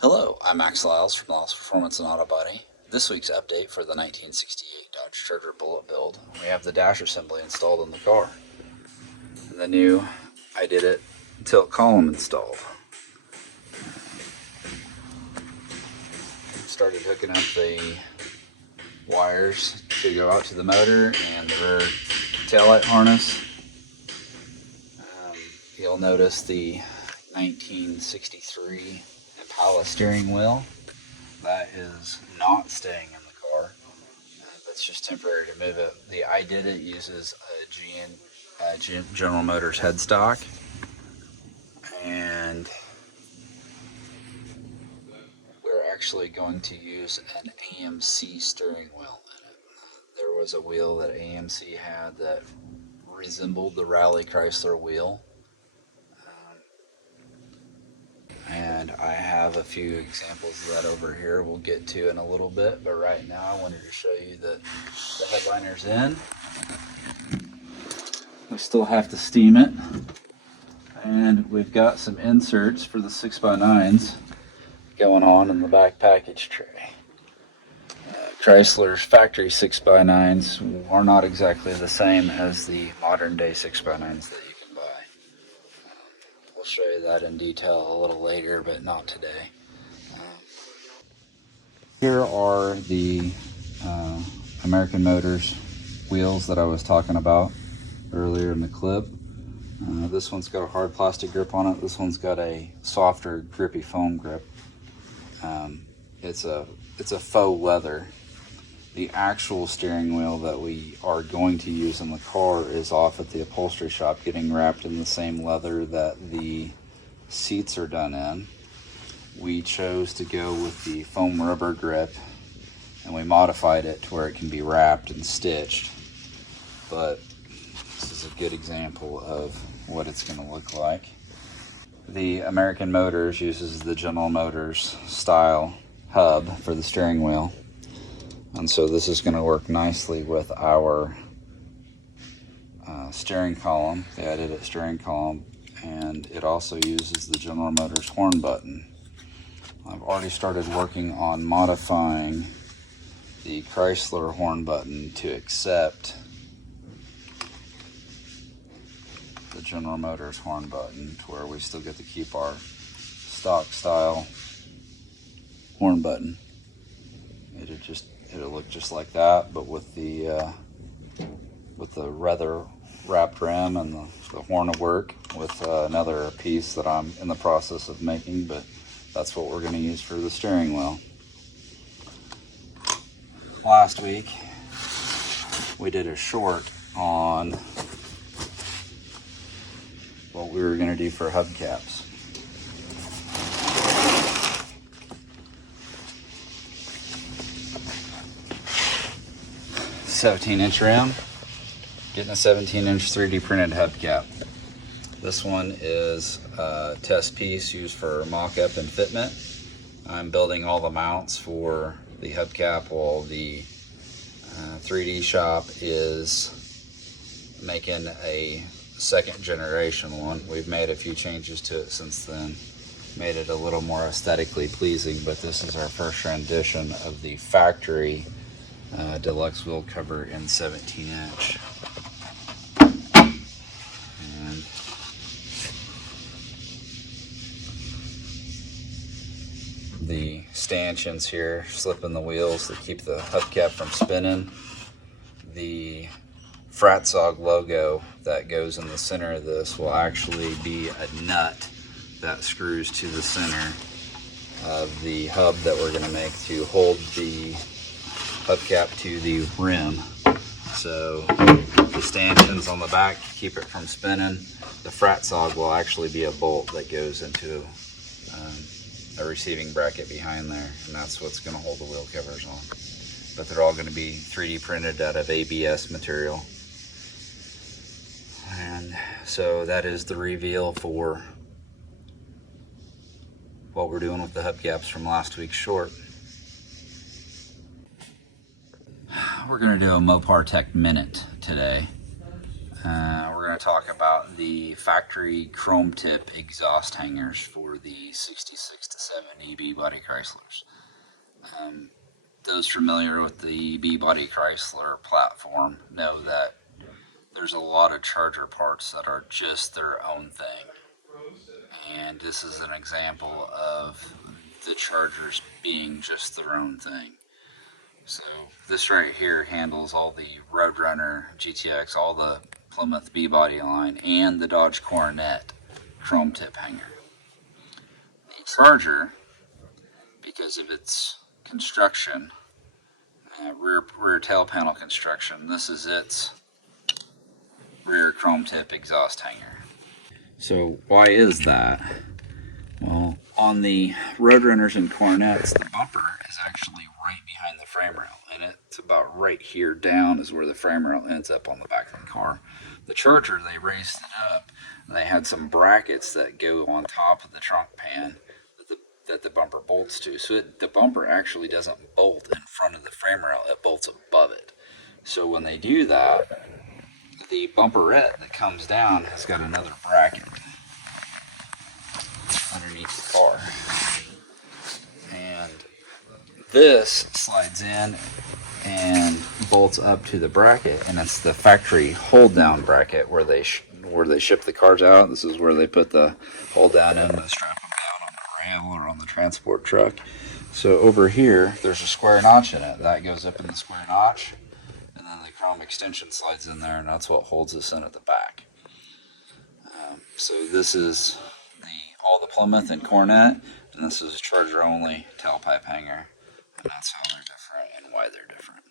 Hello, I'm Max Lyles from Lyles Performance and Auto Body. This week's update for the 1968 Dodge Charger Bullitt build. We have the dash assembly installed in the car. And the new I Did It tilt column installed. Started hooking up the wires to go out to the motor and the rear taillight harness. You'll notice the 1963 Impala steering wheel. That is not staying in the car. That's just temporary to move it. The I Did It uses a General Motors headstock, and we're actually going to use an AMC steering wheel in it. There was a wheel that AMC had that resembled the Rally Chrysler wheel. And I have a few examples of that over here we'll get to in a little bit, but right now I wanted to show you that the headliner's in. We still have to steam it, and we've got some inserts for the 6x9s going on in the back package tray. Chrysler's factory 6x9s are not exactly the same as the modern day 6x9s that you can buy. We'll show you that in detail a little later, but not today. Here are the American Motors wheels that I was talking about earlier in the clip. This one's got a hard plastic grip on it. This one's got a softer, grippy foam grip. It's a faux leather. The actual steering wheel that we are going to use in the car is off at the upholstery shop, getting wrapped in the same leather that the seats are done in. We chose to go with the foam rubber grip, and we modified it to where it can be wrapped and stitched. But this is a good example of what it's going to look like. The American Motors uses the General Motors style hub for the steering wheel. And so this is going to work nicely with our steering column, the I Did It steering column, and it also uses the General Motors horn button. I've already started working on modifying the Chrysler horn button to accept the General Motors horn button, to where we still get to keep our stock style horn button. It'll look just like that, but with the leather wrapped rim and the horn of work with another piece that I'm in the process of making, but that's what we're going to use for the steering wheel. Last week we did a short on what we were going to do for hubcaps. 17-inch rim, getting a 17-inch 3D printed hubcap. This one is a test piece used for mock-up and fitment. I'm building all the mounts for the hubcap while the 3D shop is making a second generation one. We've made a few changes to it since then, made it a little more aesthetically pleasing, but this is our first rendition of the factory deluxe wheel cover in 17-inch. And the stanchions here slipping the wheels that keep the hubcap from spinning. The Fratzog logo that goes in the center of this will actually be a nut that screws to the center of the hub that we're going to make to hold the hubcap to the rim. So the stanchions on the back keep it from spinning. The Fratzog will actually be a bolt that goes into a receiving bracket behind there, and that's what's going to hold the wheel covers on. But they're all going to be 3D printed out of ABS material. And so that is the reveal for what we're doing with the hubcaps from last week's short. We're going to do a Mopar Tech Minute today. We're going to to talk about the factory chrome tip exhaust hangers for the 66 to 70 B-body Chryslers. Those familiar with the B-body Chrysler platform know that there's a lot of charger parts that are just their own thing. And this is an example of the chargers being just their own thing. So this right here handles all the Roadrunner, GTX, all the Plymouth B-body line, and the Dodge Coronet chrome tip hanger. The charger, because of its construction, rear tail panel construction, this is its rear chrome tip exhaust hanger. So why is that? Well, on the Roadrunners and Coronets, the bumper is actually right behind the frame rail, and it's about right here down is where the frame rail ends up on the back of the car. The Charger, they raised it up, and they had some brackets that go on top of the trunk pan that the bumper bolts to. So the bumper actually doesn't bolt in front of the frame rail, it bolts above it. So when they do that, the bumperette that comes down has got another bracket underneath the car, and this slides in and bolts up to the bracket, and it's the factory hold down bracket where they ship the cars out. This is where they put the hold down in to strap them down on the rail or on the transport truck. So over here there's a square notch in it that goes up in the square notch, and then the chrome extension slides in there, and that's what holds this in at the back. So this is all the Plymouth and Coronet, and this is a Charger only tailpipe hanger, and that's how they're different and why they're different.